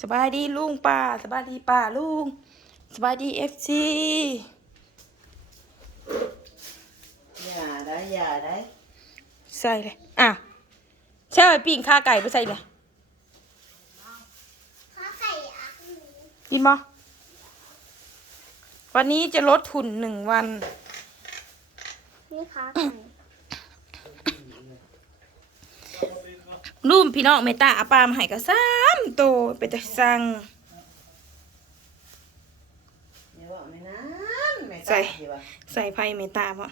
สบายดีลุงป้าสบายดีป้าลุงสบายดีเอฟซีอย่าได้อย่าได้ใส่เลยอะใช่ปิ้งข้าไก่ไปใส่เลยข้าไข่อะกินบ่วันนี้จะลดทุนหนึ่งวัน นี่ข้า ไข่รูมพี่น้องเมตตาอาปามให้ก็ซ้ำโตไปแต่สั่งอย่าบอกไม่นั้นไม่ใส่ตายสิวะใส่ไผ่เมตตาบ่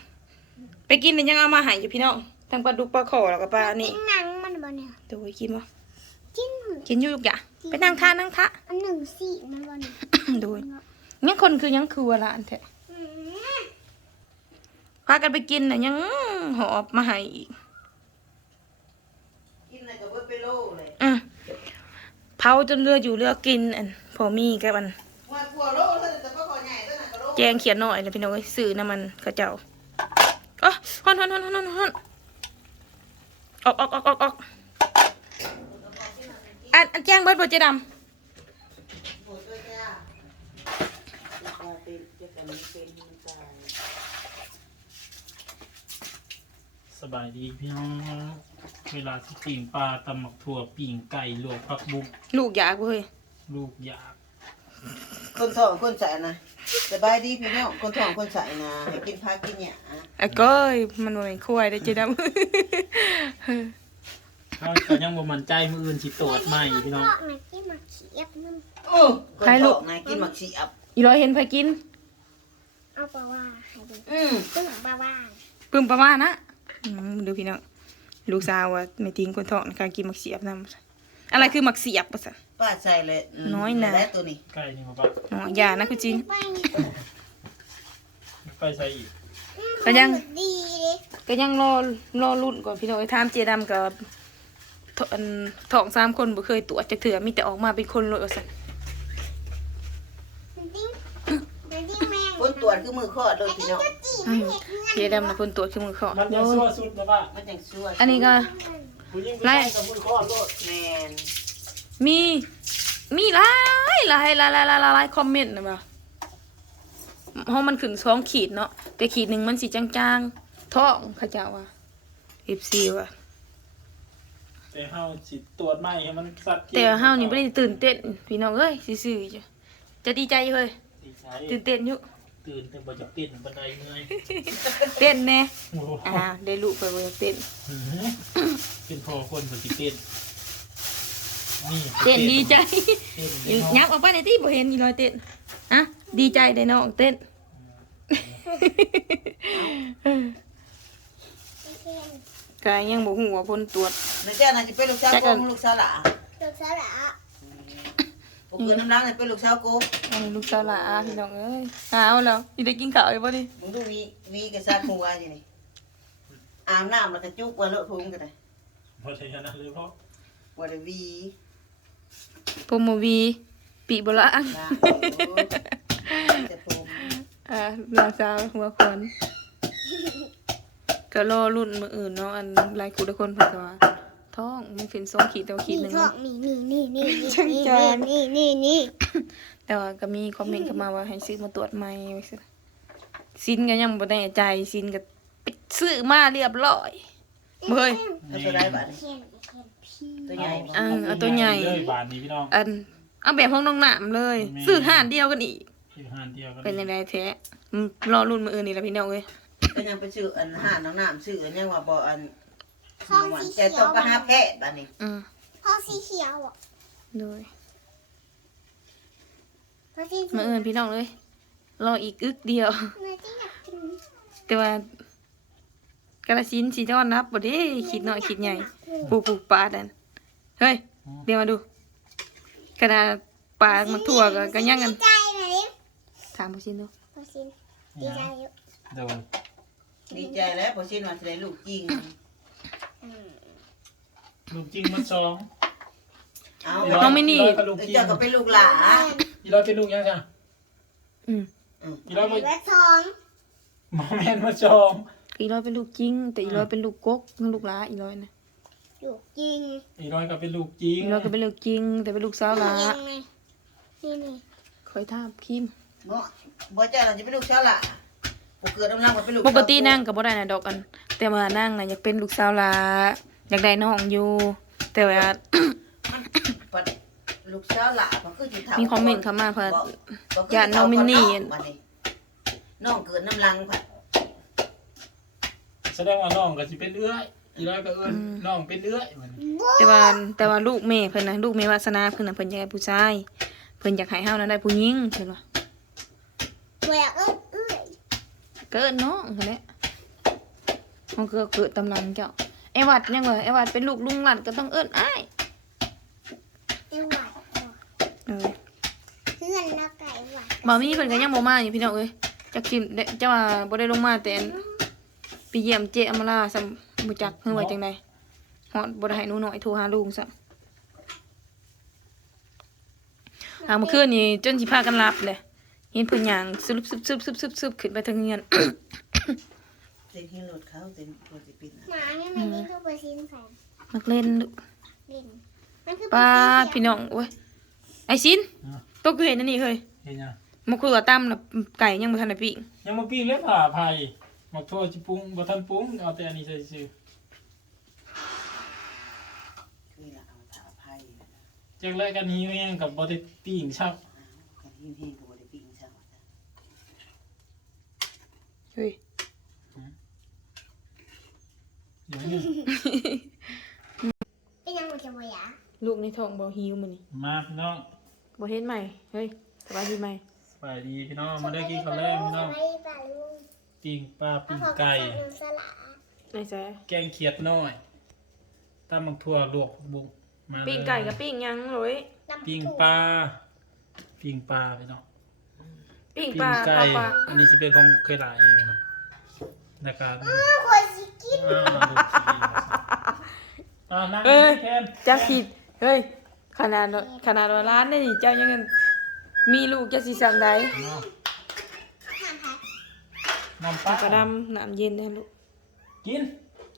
ไปกินแต่ยังเอามาให้อยู่พี่น้องทั้งปลาดุกปลาขอแล้วก็ปลานี่กินหนังมันบ่เนี่ยโดยกินบ่กินกินอยู่ทุกอย่างไปนั่งทานนั่งทะอันหนึ่งสี่มันบ่เนี่ยโดยยังคนคือยังคือเวลาอันแท้อืมพากันไปกินน่ะยังหอบมาให้อีก กินอะไรกับเบิดไปโลเลย อะ เผาจนเรือดอยู่เรือกินอันพอมีกับอันว่มันแต่พ่อขอใหญ่เท่านั้นก็โลแจงเขียนหน่อยเลยพี่น้องเอ้ยซื้อน้ำมันเขาเจ้าอ๋อฮอนฮอนฮอนฮอนฮอนฮอนออกออกออกออกออกอันอันแจ้งเบิดบ่เจดโหตัวจ้าจะเจะกันเป็นมันตาย สบายดีพี่น้องเวลาที่ปิ่งปลาตำหมักถั่วปิ่งไก่ลวกผักบุกำลูกอยากเว้ยลูกยากคนท้องคนใส่นะสบายดีพี่น้องคนท้องคนใส่นะให้กินผักกินหญ้าไอ้ก้อยมันบ่เป็นควายได้อเจดเขาก็ยังบ่มั่นใจมืออื่นสิตรวจใหม่พี่น้องพ่อแม่ที่มาเขียบมันโอ้คนท้องนะกินหมักชีอับำอีร้อยเห็นไผกินเอาปลาว่าให้ดูอืมตึ้งปลาว่า ปึ้มประมาณนะอืม ดูพี่น้องลูกสาวว่าไม่ทิ้งคนท้องในการกินหมักเสียบนำอะไรคือหมักเสียบปะสัน ป้าใส่เลยมน้อยนะ และตัวนี้ ไก่นี่มาปะอ๋ออย่านะคุณจินไปไปใส่อีกก็ยังดีเลยก็ยังรอรอรุ่นก่อนพี่น้องไอ้ทามเจดำกับทอันทองสามคนบ่เคยตรวจจะเถื่อมีแต่ออกมาเป็นคนเลยว่าสันมันดิ้งมันดิ้งแมงคนตรวจคือมือคลอดเลยพี่น้องจีมันเห็ด เงินเจดำนะคนตรวจคือมือเขามันยังซัวสุดนะปะมันจังชั่วอันนี้ก็ผู้หญิงผู้ชายกับมือคลอดโลดแมนมีมีหลายหลายหลายหลายหลายหลายหลายคอมเมนต์นะบ่าเพราะมันขึ้นสองขีดเนาะแต่ขีดหนึ่งมันสีจางๆท้องเขาเจ้าว่าเอฟซีว่ะแต่เฮาสิตรวจใหม่ให้มันสัตว์แต่เฮานี่ไม่ได้ตื่นเต้นพี่น้องเอ้ยซื่อๆจ้ะจะดีใจอยู่เฮ้ยดีใจตื่นเต้นอยู่ ตื่นแต่บ่จะเต้นบันไดเมื่อยเต้นแน่โอ้โหอ่าได้ลูกไปบ่อยากเต้นหือเป็นพอคนบ่สิเต้นนี่เต้นดีใจเต้นดีเนาะยับออกไปในที่บ่เห็นอีรอยเต้นอะดีใจได้น้องเต้น กายยังบ่ฮู้ว่าผลตรวจแล้วเจ้าน่ะจะเป็นลูกสาวจักโกกันงลูกสาวหล่าเดือ ดสละผมคือน้ำล้างเลยเป็นลูกสาวโกงอันนี้ลูกสาวหลาพี่น้องเอ้ยหาวแล้วสิได้กินข้าวอีกบ่ดิมึงดูวีวีกับซาคูวาอยู่นี่อาบน้ำแล้วก็จุกไวันเลอะทุ่งกันเลยบ่ได้ขนาดเลยเพราะวันวีโปรโมวีปีบ่ละล้างโอ้จะผมอ่าลาสาวหัวควนก็รอรุ่นมื้ออื่นเนาะอันหลายคู่ทุกคนเพิ่นก็ว่า ท้องมันขึ้นสองขีดแต่ว่าขีดหนึงนี่มันนี่นี่นี่นี่ช่างใจนี่นี่นี่แต่ว่าก็มีคอมเมนต์เข้ามาว่าให้ซื้อมาตรวจใหม่ว่าซั่นซินก็ยังบ่แน่ใจซินก็ไปซื้อมาเรียบร้อยเบ้ยเอาตัวได้บ้านเขียนเขียนพี่ตัวใหญ่เออเอาตัวใหญ่เลยบานนี้พี่น้องอันเอาแบบห้องน้องหนามเลยแม่ซื้อห้านเดียวกันอีกที่ห้านเดียวกันเป็นยังไงแท้อืมรอรุ่นมืออื่นนี่แหละพี่น้องเอ้ยก็ยังไปซื้ออันห้าน้ำน้ำซื้ออันยังว่าบ่อัน พ่อหวานสีแต่เขียต้องวไปหาแพทย์บ้านนี้อืมพ่อสีเขียวอะโดยพ่อสีมืออื่นพี่น้องเลย รออีกอึกเดียวเนื้อที่อยากกินแต่ว่ากระสินธุ์สีทอนรับบ่เด้คิดน้อยคิดใหญ่ปลูกปลูกปลาดันเฮ้ยเดี๋ยวมาดูขนาดปลามันทั่วก็ก็ยังกันดีใจเลยถามผู้ชินดูพ่อสีดีใจอยู่โดนดีใจแล้วพอชิ้นว่าจะได้ลูกจริงอืม ลูกจริงมันสองเอาอีร้ยอีร้อยกับลูกจริงเจ้าก็เป็นลูกหลานอีร้อยเป็นลูกยังจ้ะอืมอีร้อยบ่และทองหมอแม่นมาสองอีร้อยเป็นลูกจริง แต่อีร้อยเป็นลูกกกลูกหลาอีร้อยนะอยู่จริงอีร้อยก็เป็นลูกจริงอีร้อยก็เป็นลูกจริง แต่เป็นลูกสาวหลายังไงนี่นี่คอยทาบคิมเนาะบ่จ้าเราจะเป็นลูกชาวละ บ่เกิดน้ำลังบ่เป็นลูกปกตินั่งกับบ่ได้นะดอกอัน แต่ว่านั่งน่ะอยากเป็นลูกสาวหลาอยากได้น้องอยู่ แต่ว่าปัดลูกชาวละก็คือสิถามมีคอมเมนต์เข้ามาเพิ่นบ่บ่คืย่านน้องมินนี่บัดน้องเกิดน้ำลังผัดแสดงว่าน้องก็สิเป็นเอื้อยอีร้อยก็เอื้อนน้องเป็นเอื้อยมันแต่ว่าแต่ว่าลูกแม่เพิ่นนะลูกแม่วาสนาเพิ่นน่ะเพิ่นอยากได้ผู้ชาย เพิ่นอยากให้เฮานั้นได้ผู้หญิงเพิ่นว่าแหวก เอ้ยเอ้ยเกิดน้องนั่นแหละมันก็เกิดตำลังเจ้าไอ้วัดยังว่าไอ้วัดเป็นลูกลุงหลันก็ต้องเอิ้นอ้ายไอ้หวัดเออเพื่อนนักไก่หวัดบ่มีเพิ่นก็ยังบ่มาอยู่พี่น้องเอ้ยจักสิได้จะว่าบ่ได้ลงมาแต่อันไปเยี่ยมเจอมราซ้ํบ่จักเพิ่นว่าจังไดฮอดบ่ได้ให้หนูน้อยโทรหาลุงซะหาเมื่อคืนนี่จนสิพากันหลับเลย เห็นเพิ่นย่างซึบซึบซึบซึบซึบซึบขึ้นไปทางเงินเต็มที่รถเขาเต็มรถสิปิดนะหมาเนี่ยมันนี่คือเปอร์เซ็นต์ใส่นักเล่นลูกดินมันคือป้าเปอร์เซ็นต์พี่น้องโอ้ยไอ้ซินตกเห็นอันนี้เฮ้ยเห็นยังมะเขือตำน่ะไก่ยังบ่ทันได้ปิ้งยังมาปิ้งเล็บผ่าไผ่หมักทั่วจิปรุงบ่ทันปรุงเอาแต่อันนี้ใส่ซื่อคือละเอาถาภัยนะจักแรกกันนี้ยังกับบ่ได้ปิ้งชักกันที่นี่ก็บ่ได้ปิ้งซะ เฮ้ยเดี๋ยวนี้เป็นยังมันจะบ่อยาลูกในท้องบ่หิวมื้อนี้มาพี่น้องบ่เห็นใหม่เฮ้ยสบายดีไหมสบายดีพี่น้องมาได้กินข้าวแรกพี่น้องไม่ปลาลุงปิ้งปลาเอาปิ้งของไก่ใส่หนูสละไหนแซ่แกงเขียดน้อยตำบักทั่วลวกบุ้งมาเลยปิ้งไก่กับปิ้งหยังเลยน้ำปิ้งถั่วปลาปิ้งปลาพี่น้องปิ้งปิ้ปลางไก่ปลาปลาอันนี้สิเป็นของเคยหลายเอง นะนะครับอ้าวคนสิกินอ่าดูสิอ่านั่งเอ้ยแทนจะคิดเฮ้ยขนาดขนาดว่าร้านนี่เจ้ายังมีลูกจะสิสั่งใดเนาะห้ามพัดน้ำปลากระดำน้ำเย็นนะลูกกิน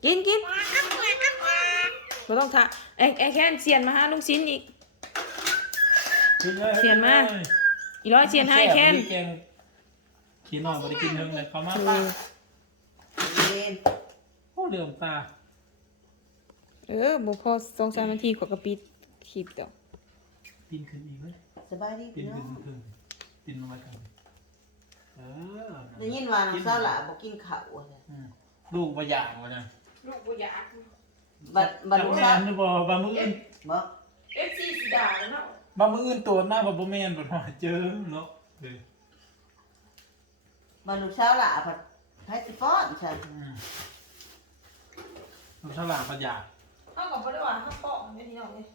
กินกินบ่ต้องทะไอ้ไอ้แค่นเสียนมาหาลุงซินอีกกินเลยเสียนมาอีร้อยเสียนให้แค่นแกงขี้น้อยบ่ได้กินเพิ่งเลยเข้ามาเอป้าอ เย็นโอ้เหลื่อมตาเออบ่พอสองสามนาทีขอยกระปิดคลิปดอกปีนขึ้นอีกเลยสบายดีปีพี่นน้อขึ้นงขึ้นปีนลงมากันเออได้ยินว่าน้องสาวละบ่กินข้าวอะอืมลูกบ่อยากวะนะลูกบ่อยากบัดบัดลูกจัสาวแม่นหรือบ่บามืออื่นบ่ FC สิด่าเนาะบามืออื่นตัวหน้าบ่บ่แม่นบ่พอเจอเนาะเออบัดลูกสาวละผัด ไผสิป้อนฉันอืมลูกฉลาดประหยัดเฮาก็บ่ได้ว่าเฮาป้องได้พี่น้องเอ้ย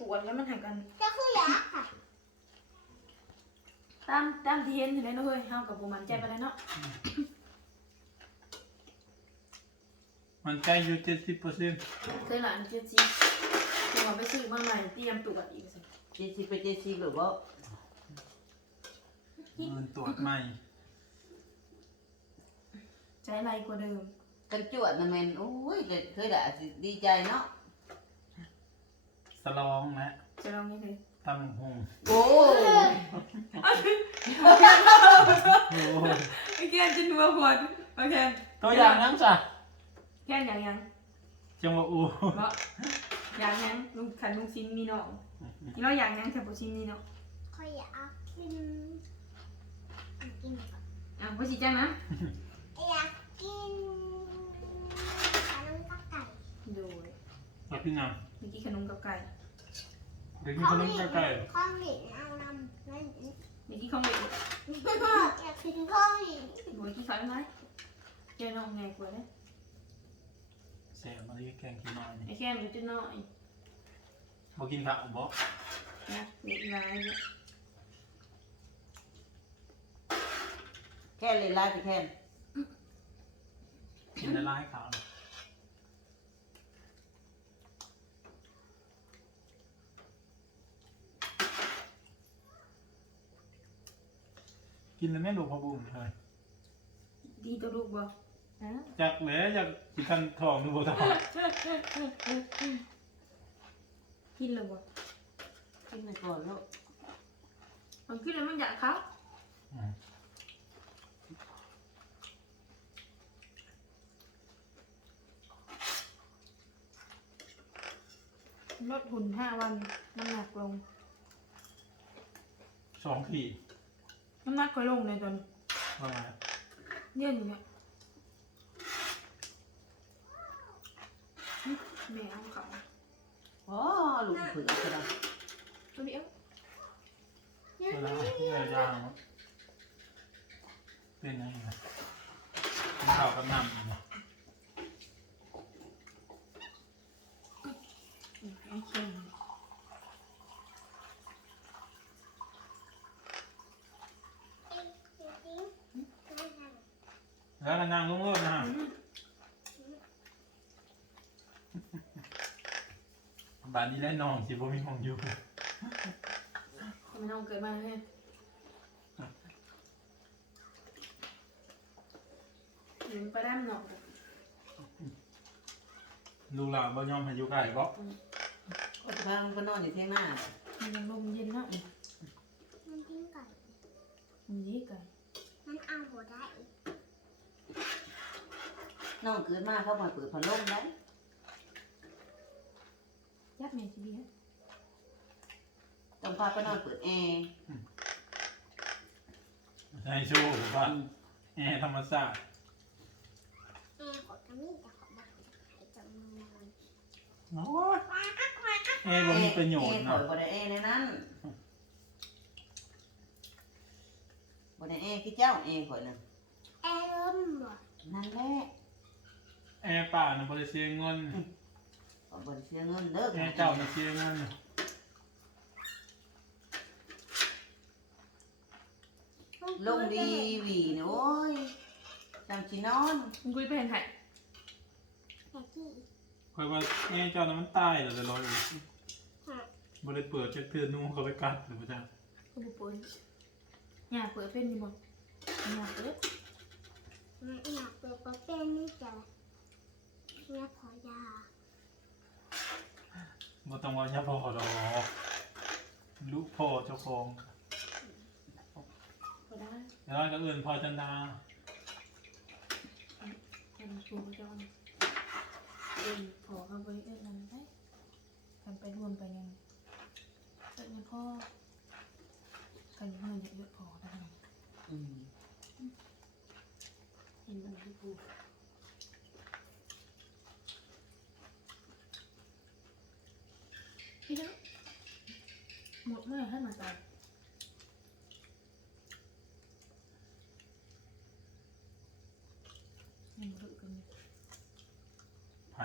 ตรวจแล้วมันหักกันก็คืออยากค่ะตามตามที่เห็นอยู่เลยเนาะเฮ้ยเฮากับบ่มั่นใจปานใดเนาะมันใกล้อยู่70%เคยหลานเจ็ดสิบเดี๋ยวเอาไปซื้อมาใหม่เตรียมตรวจอีกสิเจ็ดสิบไปเจ็ดสิบหรือบ่มันตรวจใหม่ ใจไรกว่าเดิม กันจวดน่ะแม่นโอ้ยเคยได้สิดีใจเนาะสลองนะจะลองยังไงตั้งหงโอ้ยโอ้ยไอ้แกนจะนัวหัวโอเคตัวอย่างนั้นจ้ะแค่อย่างยังจังหวะอูเพราะอย่างยังลุงขันลุงซินมีน้องที่เราอย่างยังแต่บ่ซินมีน้องเขาอยากกินอยากกินอะบ่สิจังนะ อยากกินขนมปักไก่โดยมาพี่น้องเมื่อกี้ขนมกับไก่เดี๋ยวกินขนมใกล้ข้าวเหนียวเอานำนั่นเมื่อกี้ข้าวเหนียวอยากกินข้าวเหนียวเมื่อกี้ข้าวไหมเจน้องไงกว่าเลยๆแซ่บมาเลยแกงกินน้อยนี่ไอ้แค่นมันจะน้อยบ่กินข้าวบ่นะเด็กร้ายเนี่ยแค่เลยลายสิแค่ กินละลายข้าวนะกินแล้วแม่ลูกพอบุ้งเลย ดีตัวลูกบ่อนะจักแหล้วอยากสิทันทองดูบ่ทองกินเลยบ่กินไปก่อนลูกมันกินแล้วมันอยากเขา อืม ลดหุ่นห้าวันน้ำหนักลง สองขีดน้ำหนักก็ลงเลยตอนว่าไงเยืนอยู่เนี่ยอื้อแม่เอาเขาอ๋อลูกเผือกใช่ไหมตัวเดียวเวลาเมื่อยางเนาะเป็นยังไงกินข้าวกับน้ำอีกเนาะ อืม ไอ้เค็มเอ้ยเดี๋ยวทิ้งไม่ทำแล้วก็นั่งลงรถนะฮะอืมบ้านนี้และน้องสิบ่มีห้องอยู่ทำไมน้องเกิดมาเนี่ยหรือไปด้านนอกลูกหลานบ่ยอมให้อยู่ใกล้บ่ ก็จะพามันก็นอนอยู่เที่ยงหน้ามันยังลมเย็นเนาะมันทิ้งก่อนมันดีกันมันเอาหัวได้น้องเกิดมาเขามาเปิดพัดลมได้ยัดแม่ทีเดียวต้องพาไปนอนเปิดแอร์ให้โชว์บ้านแอร์ธรรมชาติแม่ขอกระมี่แต่ขอบอกจะหายจำนวนโอ้ย แอร์บ่มีประโยชน์แอร์เนาะบ่ได้แอร์ในนั้นบ่ได้แอร์คือเจ้าแอร์ข่อยน่ะแอร์ลมบ่นั่นแหละแอร์ป่าน่ะบ่ได้เสียเงินก็บ่ได้เสียเงินเด้อแอร์เจ้าน่ะเสียเงินลงดีวีนี่โอ้ยจำชินอนมึงคุยไปเห็นไห่แค่ที่ อยว่าแอร์เจ้าน่ะมันตายแล้วแต่ลอยบ่ได้เปิดจักเทื่อนนุ่งเขาไปกัดหรือบ่จ้าก็บุปผลอยากเปิดเป็นยังบ่อยากเปิดมันอยากเปิดก็เป็นนี่จ้ะแม่ขอยาบ่ต้องว่าอย่าพอดอกลูกพ่อเจ้าของก็ได้แล้วก็เอื่นพอจันดาเป็นครูจอน เอ็นพอเข้าไปเอ็นนั่นได้กันไปรวมไปยังเอ็นพ่อกันยังเงินเยอะพอได้อืมเห็นมันที่พูดพี่เนาะหมดเมื่อให้มาตายยังรู้กันอยู่ ไผ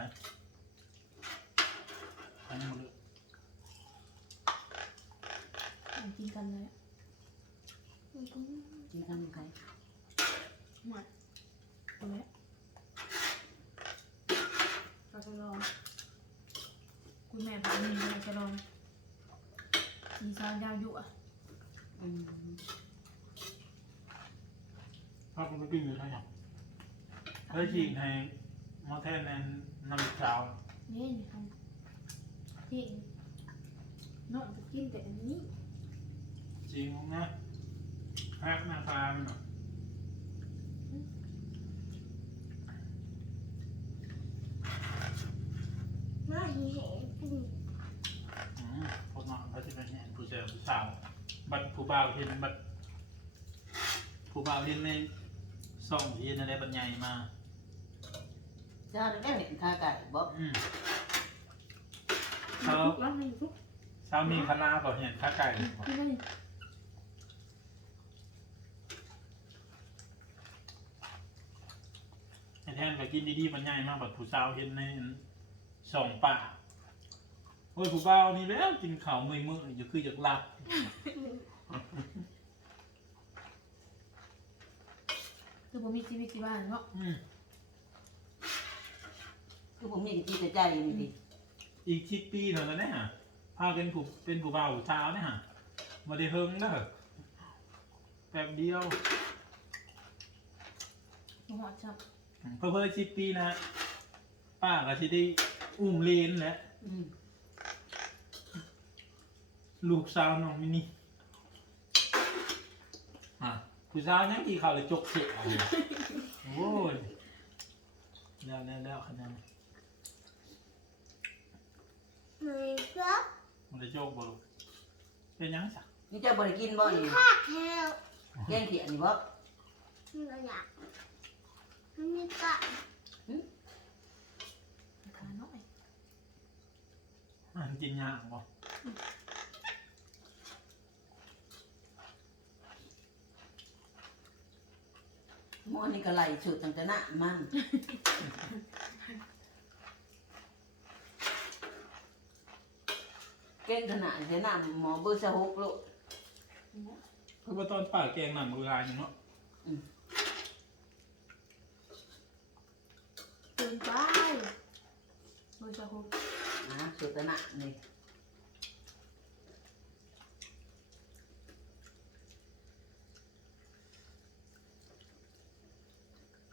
ไผยังบ่เลิก ยังกินกันเลยมันทิ้งกินทำไงหมดตรงนี้เราจะลองคุณแม่พามีเราจะลองมีซอย จริงให้หมอแทนแนนน้ำเช้านี่ทำที่น้องจะกินแต่อันนี้จริงนะแพ็กหน้าตามันหน่อยน่าเห็นกินอืมพวกน้องเขาจะเป็นเนี่ยผู้ชายผู้สาว บัดผู้บ่าวเห็นบัดผู้บ่าวเห็นในส่องเห็นอะไรบัดใหญ่มา เจ้าได้เห็นขาไก่บ่อืมทุกร้านให้ทุกเช้ามีคณะก่อนเห็นข้าไก่ที่นั่น ไอ้ แทนก็กินดีๆบัดใหญ่มากบัดผู้สาวเห็นในส่องป่าโอ้ยผู้บ่าวนี่แล้วกินข้าวเมื่อยๆอยู่คืออยากหลับคือผมมีชีวิตที่บ้านเนาะอืมคือผมมีจิตใจนี่ดิอีกชิปปีเท่านั้นนะฮะพาเป็นผู้เป็นผู้บ่าวผู้สาวนะฮะมาได้เฮิงเด้อแป๊บเดียวหัวจับม เพื่อเพื่อชิปปีนะป้าก็ชิได้อุ้มเลนแหละอืมลูกสาวน้องมินี่อะผู้สาวยังกี่เขาเลยจกเสียอะไรโอ้ยแล้วแล้วแล้วขนาดนั้นไม่ครับมันจะโจกบ่ลูกเป็นยังสักนี่เจ้าบริกินบ่อีกภาคแถวแกงเขียนนี่บ่เราอยาก มันมีกะขาน้อยอ่านกินยากบ่หม้อนี่ก็ไหลสุดตั้งแต่หน้ามันเก่งขนาดใช้น้ำหมอเบอร์สะหกลูกเพราะว่าตอนป้าแกงน้ำมือลายอย่างเนาะเกินไป โดยเฉพาะนะสุดแต่หน้านี่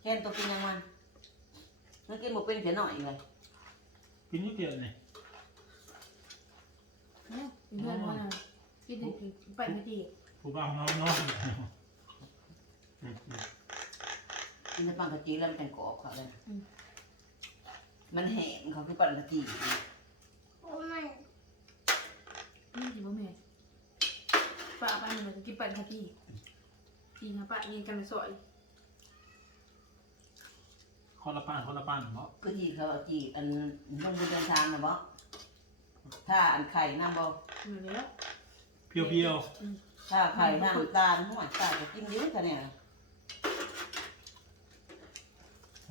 แค่นตัวกินยังมันมันกินหมดเป็นเสียหน่อยเลยกินนิดเดียวนี่เนี่ยเพื่อนมันอะคิดถึงไปไม่ดีผู้บ่าวน้อยน้อยกินในปังกะจีแล้วมันเป็นกรอบเขาเลย มันแห้งเขาคือปังกะจีโอ้ไม่นี่ถือว่าแม่ป้าป้าหนึ่งเลยกินไปค่ะพี่พี่นะป้ายิงกันสอยคนละปานคนละปานเนาะคือที่เขาจีอันลงบนเดินทางนะบ่ถ้าอันไข่น้ำบ่เหมือนแล้วเพียวเพียวถ้าไข่น้ำตาลหัวตาจะกินเยอะกันเนี่ย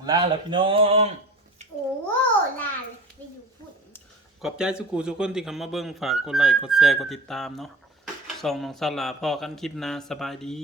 ๆลาแล้วพี่น้อง โอ้ลานไปอยู่ฝุ่นขอบใจสุกูสุกคนที่เข้ามาเบิ่งฝากกดไลค์กดแชร์กดติดตามเนาะส่องน้องสลาพ่อกันคลิปหน้าสบายดี